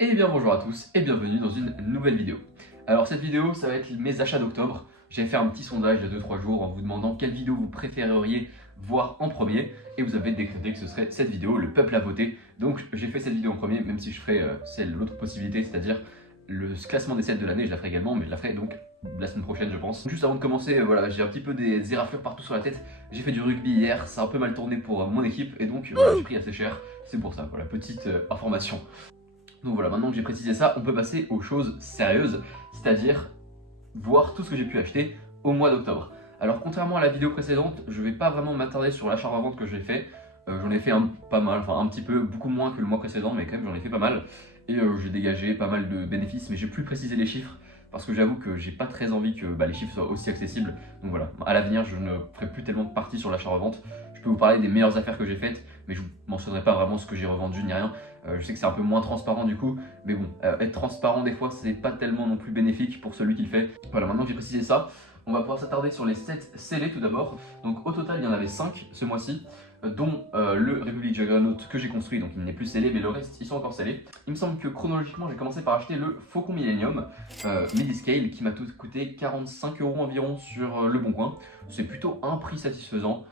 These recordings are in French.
Et bien bonjour à tous et bienvenue dans une nouvelle vidéo. Alors cette vidéo ça va être mes achats d'octobre. J'ai fait un petit sondage il y a 2-3 jours en vous demandant quelle vidéo vous préféreriez voir en premier et vous avez décrété que ce serait cette vidéo, le peuple a voté. Donc j'ai fait cette vidéo en premier même si je ferai l'autre possibilité, c'est-à-dire le classement des sets de l'année, je la ferai également, mais je la ferai donc la semaine prochaine je pense. Juste avant de commencer, voilà, j'ai un petit peu des éraflures partout sur la tête. J'ai fait du rugby hier, ça a un peu mal tourné pour mon équipe et donc voilà, j'ai pris assez cher. C'est pour ça, voilà, petite information. Donc voilà, maintenant que j'ai précisé ça, on peut passer aux choses sérieuses, c'est-à-dire voir tout ce que j'ai pu acheter au mois d'octobre. Alors contrairement à la vidéo précédente, je vais pas vraiment m'attarder sur l'achat-revente que j'ai fait. J'en ai fait pas mal, enfin un petit peu, beaucoup moins que le mois précédent, mais quand même j'en ai fait pas mal. Et j'ai dégagé pas mal de bénéfices, mais j'ai plus précisé les chiffres, parce que j'avoue que j'ai pas très envie que les chiffres soient aussi accessibles. Donc voilà, à l'avenir je ne ferai plus tellement de partie sur l'achat-revente. Je peux vous parler des meilleures affaires que j'ai faites, mais je ne mentionnerai pas vraiment ce que j'ai revendu ni rien. Je sais que c'est un peu moins transparent du coup, mais bon, être transparent des fois c'est pas tellement non plus bénéfique pour celui qui le fait. Voilà, maintenant que j'ai précisé ça, on va pouvoir s'attarder sur les 7 scellés tout d'abord. Donc au total il y en avait 5 ce mois-ci, dont le Republic Juggernaut que j'ai construit, donc il n'est plus scellé, mais le reste ils sont encore scellés. Il me semble que chronologiquement j'ai commencé par acheter le Faucon Millennium Mediscale qui m'a tout coûté 45 € environ sur Le Bon Coin. C'est plutôt un prix satisfaisant.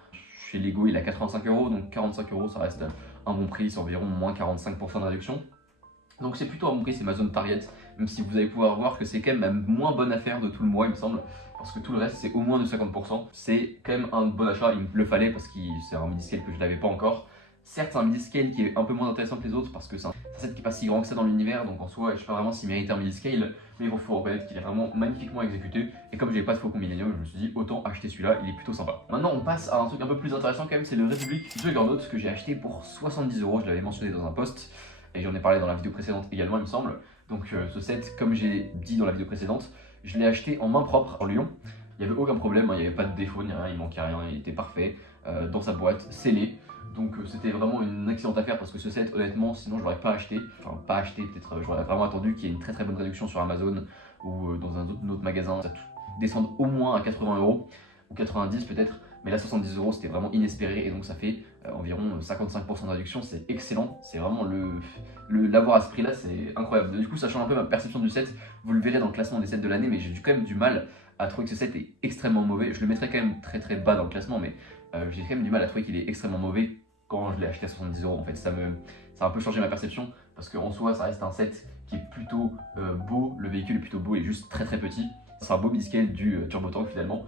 Chez Lego il a 85 €, donc 45 € ça reste un bon prix, c'est environ moins 45% de réduction. Donc c'est plutôt un bon prix, c'est ma zone target, même si vous allez pouvoir voir que c'est quand même ma moins bonne affaire de tout le mois il me semble, parce que tout le reste c'est au moins de 50%. C'est quand même un bon achat, il me le fallait parce que c'est un mini-scale que je n'avais pas encore. Certes c'est un mini-scale qui est un peu moins intéressant que les autres parce que c'est un set qui n'est pas si grand que ça dans l'univers, donc en soi je sais pas vraiment s'il mérite un mini-scale, mais il faut reconnaître qu'il est vraiment magnifiquement exécuté, et comme j'ai pas de Faucon Millennium, je me suis dit autant acheter celui-là, il est plutôt sympa. Maintenant on passe à un truc un peu plus intéressant quand même, c'est le Republic Juggernaut que j'ai acheté pour 70 €, je l'avais mentionné dans un post, et j'en ai parlé dans la vidéo précédente également il me semble. Donc ce set, comme j'ai dit dans la vidéo précédente, je l'ai acheté en main propre en Lyon. Il n'y avait aucun problème, il n'y avait pas de défaut ni rien, il manquait rien, il était parfait dans sa boîte, scellé. Donc c'était vraiment une excellente affaire parce que ce set, honnêtement, sinon je l'aurais pas acheté. Enfin, pas acheté, peut-être j'aurais vraiment attendu qu'il y ait une très très bonne réduction sur Amazon ou dans un autre magasin. Ça descende au moins à 80 € ou 90 peut-être. Mais là 70 € c'était vraiment inespéré et donc ça fait environ 55% de réduction, c'est excellent. C'est vraiment l'avoir à ce prix là, c'est incroyable. Du coup ça change un peu ma perception du set, vous le verrez dans le classement des sets de l'année, mais j'ai quand même du mal à trouver que ce set est extrêmement mauvais. Je le mettrais quand même très très bas dans le classement, mais j'ai quand même du mal à trouver qu'il est extrêmement mauvais quand je l'ai acheté à 70 € en fait. Ça a un peu changé ma perception parce qu'en soi ça reste un set qui est plutôt beau, le véhicule est plutôt beau, il est juste très très petit. C'est un beau mid-scale du Turbo Tank finalement.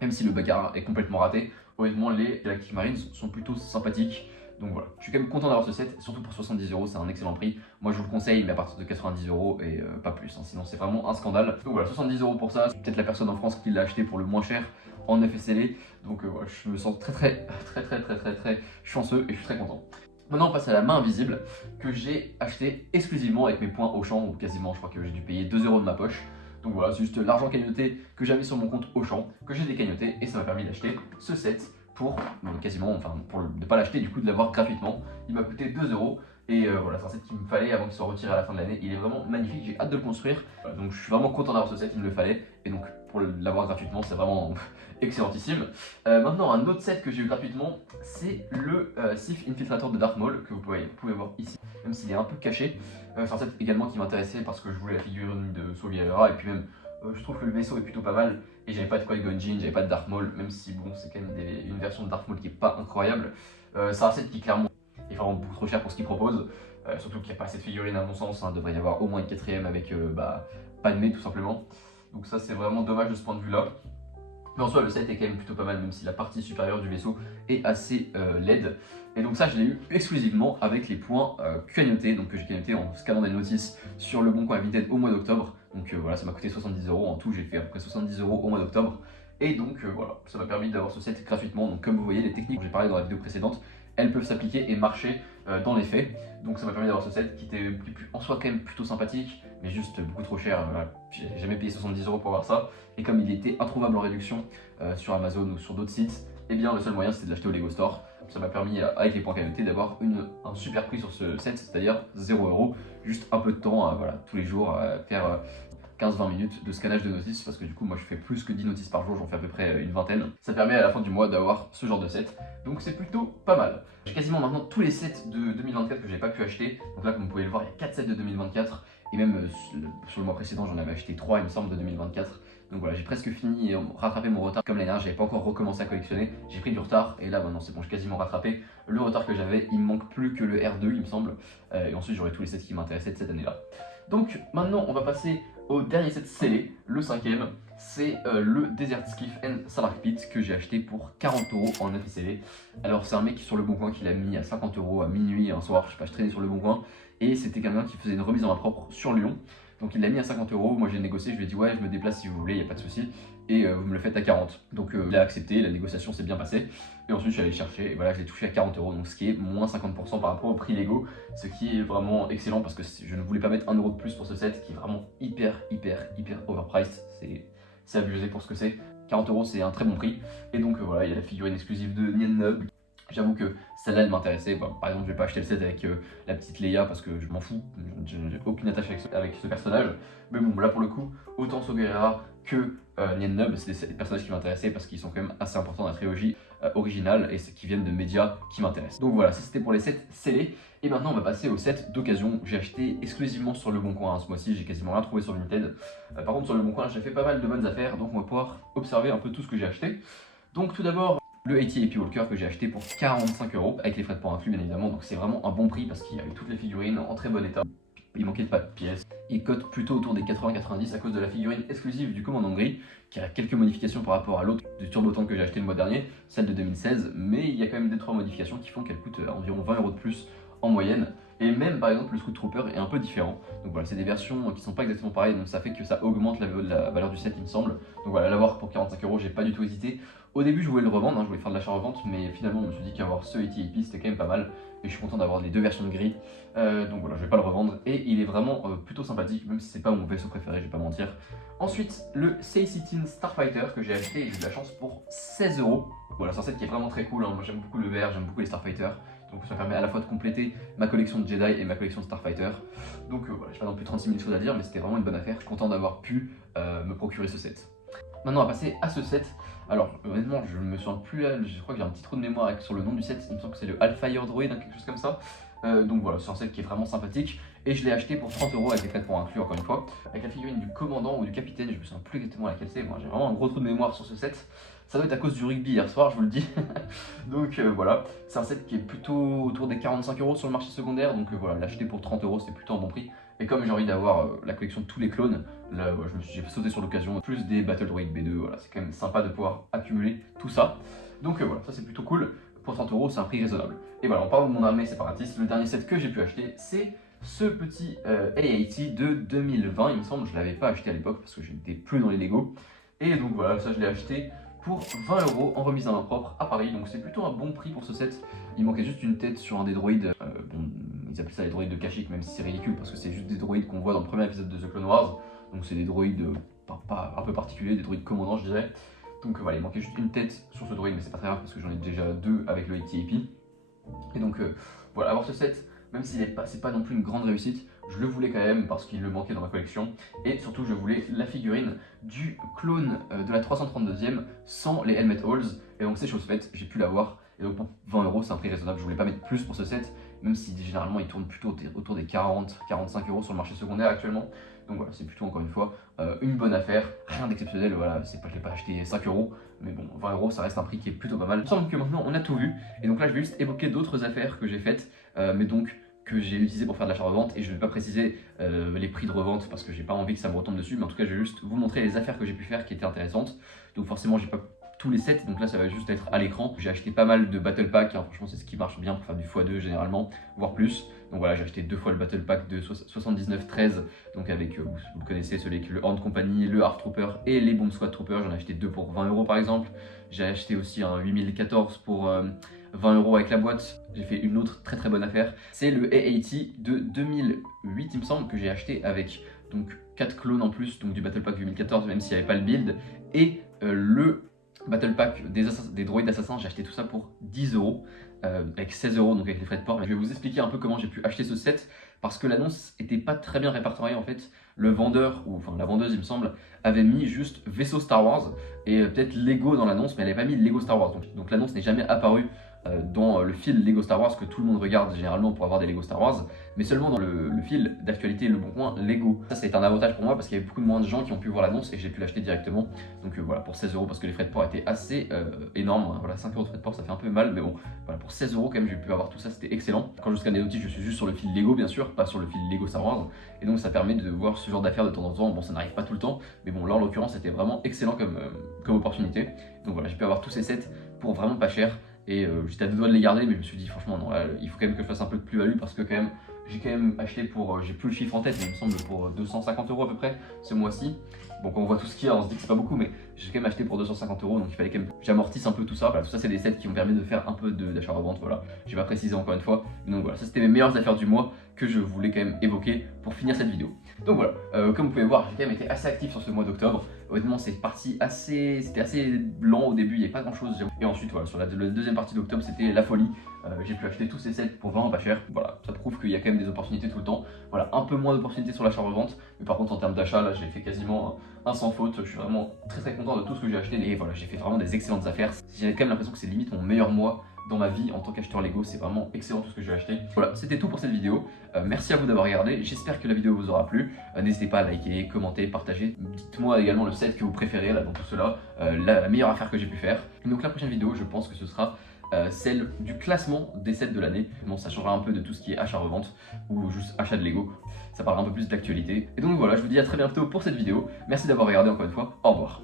Même si le bagarre est complètement raté, honnêtement les Galactic Marines sont plutôt sympathiques. Donc voilà, je suis quand même content d'avoir ce set, surtout pour 70 €, c'est un excellent prix. Moi je vous le conseille, mais à partir de 90 € et pas plus, hein, sinon c'est vraiment un scandale. Donc voilà, 70 € pour ça, je suis peut-être la personne en France qui l'a acheté pour le moins cher en FSLE. Donc voilà, je me sens très chanceux et je suis très content. Maintenant on passe à la main invisible que j'ai acheté exclusivement avec mes points Auchan, ou quasiment je crois que j'ai dû payer 2 € de ma poche. Donc voilà, c'est juste l'argent cagnoté que j'avais sur mon compte Auchan, que j'ai décagnoté et ça m'a permis d'acheter ce set pour quasiment, enfin pour ne pas l'acheter du coup de l'avoir gratuitement. Il m'a coûté 2 € et voilà, c'est un set qu'il me fallait avant qu'il soit retiré à la fin de l'année. Il est vraiment magnifique, j'ai hâte de le construire. Voilà, donc je suis vraiment content d'avoir ce set, il me le fallait et donc pour l'avoir gratuitement c'est vraiment excellentissime. Maintenant un autre set que j'ai eu gratuitement, c'est le Sith Infiltrator de Darth Maul que vous pouvez voir ici, même s'il est un peu caché. C'est un set également qui m'intéressait parce que je voulais la figurine de Saw Gerrera et puis même je trouve que le vaisseau est plutôt pas mal et j'avais pas de Qui-Gon Jinn, j'avais pas de Darth Maul, même si bon c'est quand même une version de Darth Maul qui est pas incroyable. C'est un set qui clairement est vraiment beaucoup trop cher pour ce qu'il propose, surtout qu'il n'y a pas assez de figurines à mon sens, hein, devrait y avoir au moins une quatrième avec Padmé tout simplement. Donc ça c'est vraiment dommage de ce point de vue là. Mais en soi le set est quand même plutôt pas mal, même si la partie supérieure du vaisseau est assez laide. Et donc ça je l'ai eu exclusivement avec les points cagnotés, donc que j'ai cagnoté en scannant des notices sur Le Bon Coin Vinted au mois d'octobre. Donc voilà, ça m'a coûté 70 € en tout, j'ai fait à peu près 70 € au mois d'octobre. Et donc voilà, ça m'a permis d'avoir ce set gratuitement. Donc comme vous voyez, les techniques que j'ai parlé dans la vidéo précédente, elles peuvent s'appliquer et marcher dans les faits. Donc ça m'a permis d'avoir ce set qui était en soi quand même plutôt sympathique, mais juste beaucoup trop cher. Voilà. J'ai jamais payé 70 € pour avoir ça. Et comme il était introuvable en réduction sur Amazon ou sur d'autres sites, et bien le seul moyen c'était de l'acheter au Lego Store. Ça m'a permis avec les points cagnotés d'avoir un super prix sur ce set, c'est-à-dire 0 €. Juste un peu de temps, voilà, tous les jours, à faire 15-20 minutes de scannage de notices, parce que du coup moi je fais plus que 10 notices par jour, j'en fais à peu près une vingtaine. Ça permet à la fin du mois d'avoir ce genre de set, donc c'est plutôt pas mal. J'ai quasiment maintenant tous les sets de 2024 que j'ai pas pu acheter, donc là comme vous pouvez le voir il y a 4 sets de 2024, et même sur le mois précédent j'en avais acheté 3 il me semble de 2024. Donc voilà, j'ai presque fini et rattrapé mon retard. Comme l'année dernière, j'avais pas encore recommencé à collectionner, j'ai pris du retard et là maintenant c'est bon, j'ai quasiment rattrapé le retard que j'avais. Il me manque plus que le R2 il me semble, et ensuite j'aurai tous les sets qui m'intéressaient de cette année là. Donc maintenant on va passer au dernier set scellé, le cinquième, c'est le Desert Skiff and Salar Pit que j'ai acheté pour 40 € en FSLV. Alors c'est un mec sur le bon coin qui l'a mis à 50 € à minuit un soir, je sais pas, je traînais sur le bon coin et c'était quelqu'un qui faisait une remise en main propre sur Lyon. Donc il l'a mis à 50 €, moi j'ai négocié, je lui ai dit ouais je me déplace si vous voulez, il n'y a pas de souci. Et vous me le faites à 40. Donc il a accepté, la négociation s'est bien passée. Et ensuite je suis allé chercher et voilà je l'ai touché à 40 €, donc ce qui est moins 50% par rapport au prix Lego. Ce qui est vraiment excellent parce que je ne voulais pas mettre 1 € de plus pour ce set qui est vraiment hyper overpriced. C'est abusé pour ce que c'est. 40 € c'est un très bon prix. Et donc voilà, il y a la figurine exclusive de Nien Nub. J'avoue que celle-là elle m'intéressait. Bon, par exemple, je vais pas acheter le set avec la petite Leia parce que je m'en fous. J'ai aucune attache avec ce personnage. Mais bon, là pour le coup, autant Soguerera que Nien Nub, c'est des personnages qui m'intéressaient parce qu'ils sont quand même assez importants dans la trilogie originale et qui viennent de médias qui m'intéressent. Donc voilà, ça c'était pour les sets scellés. Et maintenant on va passer au set d'occasion. J'ai acheté exclusivement sur le bon coin hein, ce mois-ci, j'ai quasiment rien trouvé sur Vinted. Par contre sur le bon coin j'ai fait pas mal de bonnes affaires, donc on va pouvoir observer un peu tout ce que j'ai acheté. Donc tout d'abord le AT-AP Walker que j'ai acheté pour 45 € avec les frais de port inclus bien évidemment, donc c'est vraiment un bon prix parce qu'il y avait toutes les figurines en très bon état. Il manquait pas de pièces. Il cote plutôt autour des 80-90 à cause de la figurine exclusive du commandant gris, qui a quelques modifications par rapport à l'autre du Turbo Tank que j'ai acheté le mois dernier, celle de 2016, mais il y a quand même 2-3 modifications qui font qu'elle coûte environ 20 € de plus en moyenne. Et même par exemple le Scout Trooper est un peu différent. Donc voilà, c'est des versions qui sont pas exactement pareilles, donc ça fait que ça augmente la valeur du set il me semble. Donc voilà, l'avoir pour 45 €, j'ai pas du tout hésité. Au début je voulais le revendre, hein, je voulais faire de l'achat-revente, mais finalement je me suis dit qu'avoir ce AT-AP c'était quand même pas mal. Et je suis content d'avoir les deux versions de gris. Donc voilà, je vais pas le revendre. Et il est vraiment plutôt sympathique, même si c'est pas mon vaisseau préféré, je vais pas mentir. Ensuite, le Seissitin Starfighter que j'ai acheté et j'ai eu de la chance pour 16 €. Voilà, c'est un set qui est vraiment très cool, hein. Moi j'aime beaucoup le vert, j'aime beaucoup les Starfighters. Donc ça permet à la fois de compléter ma collection de Jedi et ma collection de Starfighter. Donc voilà, j'ai pas non plus 36 000 choses à dire, mais c'était vraiment une bonne affaire. Je suis content d'avoir pu me procurer ce set. Maintenant on va passer à ce set. Alors honnêtement je me souviens plus, je crois que j'ai un petit trou de mémoire sur le nom du set, il me semble que c'est le Alfire Droid, hein, quelque chose comme ça. Donc voilà, c'est un set qui est vraiment sympathique et je l'ai acheté pour 30 € avec les frais de port inclus encore une fois. Avec la figurine du commandant ou du capitaine, je me souviens plus exactement laquelle c'est, moi j'ai vraiment un gros trou de mémoire sur ce set. Ça doit être à cause du rugby hier soir, je vous le dis. Donc voilà, c'est un set qui est plutôt autour des 45 € sur le marché secondaire, donc voilà, l'acheter pour 30 € c'est plutôt un bon prix. Et comme j'ai envie d'avoir la collection de tous les clones, là voilà, j'ai sauté sur l'occasion, plus des Battle Droid B2, voilà, c'est quand même sympa de pouvoir accumuler tout ça. Donc voilà, ça c'est plutôt cool. Pour 30 € c'est un prix raisonnable. Et voilà, on parle de mon armée séparatiste, le dernier set que j'ai pu acheter, c'est ce petit A80 de 2020, il me semble, je ne l'avais pas acheté à l'époque parce que je n'étais plus dans les Lego. Et donc voilà, ça je l'ai acheté pour 20 € en remise en main propre à Paris, donc c'est plutôt un bon prix pour ce set. Il manquait juste une tête sur un des droïdes, bon, ils appellent ça les droïdes de Kashyyyk, même si c'est ridicule parce que c'est juste des droïdes qu'on voit dans le premier épisode de The Clone Wars. Donc c'est des droïdes pas un peu particuliers, des droïdes commandants je dirais. Donc voilà, il manquait juste une tête sur ce droïde, mais c'est pas très grave parce que j'en ai déjà deux avec le AT-AP. Et donc voilà, avoir ce set, même s'il c'est pas non plus une grande réussite, je le voulais quand même parce qu'il le manquait dans ma collection. Et surtout je voulais la figurine du clone de la 332e sans les helmet holes. Et donc c'est chose faite, j'ai pu l'avoir. Et donc pour 20 € c'est un prix raisonnable, je voulais pas mettre plus pour ce set, même si généralement il tourne plutôt autour des 40-45 € sur le marché secondaire actuellement. Donc voilà, c'est plutôt encore une fois une bonne affaire, rien d'exceptionnel, voilà, je l'ai pas acheté 5 €, mais bon, 20 € ça reste un prix qui est plutôt pas mal. Il me semble que maintenant on a tout vu, et donc là je vais juste évoquer d'autres affaires que j'ai faites, mais donc que j'ai utilisé pour faire de l'achat-revente, et je ne vais pas préciser les prix de revente parce que j'ai pas envie que ça me retombe dessus, mais en tout cas je vais juste vous montrer les affaires que j'ai pu faire qui étaient intéressantes. Donc forcément j'ai pas tous les sets, donc là ça va juste être à l'écran. J'ai acheté pas mal de battle pack, hein. Franchement c'est ce qui marche bien pour faire du x2 généralement, voire plus. Donc voilà, j'ai acheté 2 fois le battle pack de 79-13, donc avec, vous le connaissez, celui avec le Horn Company, le Hard Trooper et les Bomb Squad Trooper. J'en ai acheté 2 pour 20 € par exemple. J'ai acheté aussi un 8014 pour 20 € avec la boîte. J'ai fait une autre très bonne affaire, c'est le A80 de 2008 il me semble, que j'ai acheté avec donc 4 clones en plus, donc du battle pack 8014 même s'il n'y avait pas le build, et le battle pack des droïdes d'assassins. J'ai acheté tout ça pour 10 € avec 16 € donc avec les frais de port. Mais je vais vous expliquer un peu comment j'ai pu acheter ce set parce que l'annonce était pas très bien répertoriée en fait. Le vendeur, ou enfin la vendeuse il me semble, avait mis juste vaisseau Star Wars et peut-être Lego dans l'annonce, mais elle n'avait pas mis Lego Star Wars. Donc l'annonce n'est jamais apparue dans le fil Lego Star Wars que tout le monde regarde généralement pour avoir des Lego Star Wars, mais seulement dans le fil d'actualité Le Bon Coin Lego. Ça c'est un avantage pour moi parce qu'il y avait beaucoup moins de gens qui ont pu voir l'annonce et j'ai pu l'acheter directement. Donc voilà, pour 16 € parce que les frais de port étaient assez énormes. Voilà, 5 € de frais de port ça fait un peu mal, mais bon, voilà, pour 16 € quand même j'ai pu avoir tout ça, c'était excellent. Quand je scanne des notices, je suis juste sur le fil Lego bien sûr, pas sur le fil Lego Star Wars, et donc ça permet de voir ce genre d'affaires de temps en temps. Bon, ça n'arrive pas tout le temps, mais bon, là en l'occurrence c'était vraiment excellent comme opportunité. Donc voilà, j'ai pu avoir tous ces sets pour vraiment pas cher. Et j'étais à deux doigts de les garder, mais je me suis dit franchement non, là il faut quand même que je fasse un peu de plus-value parce que quand même j'ai quand même acheté pour, j'ai plus le chiffre en tête, mais il me semble pour 250 € à peu près ce mois-ci. Bon, quand on voit tout ce qu'il y a, on se dit que c'est pas beaucoup, mais j'ai quand même acheté pour 250 €, donc il fallait quand même que j'amortisse un peu tout ça. Voilà, tout ça c'est des sets qui m'ont permis de faire un peu d'achat-revente, voilà. J'ai pas précisé encore une fois, donc voilà, ça c'était mes meilleures affaires du mois que je voulais quand même évoquer pour finir cette vidéo. Donc voilà, comme vous pouvez voir, j'ai quand même été assez actif sur ce mois d'octobre. Honnêtement, c'est parti c'était assez lent au début, il n'y avait pas grand chose. Et ensuite, voilà, sur la deuxième partie d'octobre, c'était la folie. J'ai pu acheter tous ces sets pour vraiment pas cher. Voilà, ça prouve qu'il y a quand même des opportunités tout le temps. Voilà, un peu moins d'opportunités sur l'achat-revente, mais par contre en termes d'achat, là j'ai fait quasiment un sans faute. Je suis vraiment très content de tout ce que j'ai acheté. Et voilà, j'ai fait vraiment des excellentes affaires. J'ai quand même l'impression que c'est limite mon meilleur mois dans ma vie en tant qu'acheteur Lego. C'est vraiment excellent tout ce que j'ai acheté. Voilà, c'était tout pour cette vidéo. Merci à vous d'avoir regardé. J'espère que la vidéo vous aura plu. N'hésitez pas à liker, commenter, partager. Dites-moi également le set que vous préférez là dans tout cela, la meilleure affaire que j'ai pu faire. Et donc la prochaine vidéo, je pense que ce sera celle du classement des sets de l'année. Bon, ça changera un peu de tout ce qui est achat-revente ou juste achat de Lego. Ça parlera un peu plus d'actualité. Et donc voilà, je vous dis à très bientôt pour cette vidéo. Merci d'avoir regardé encore une fois. Au revoir.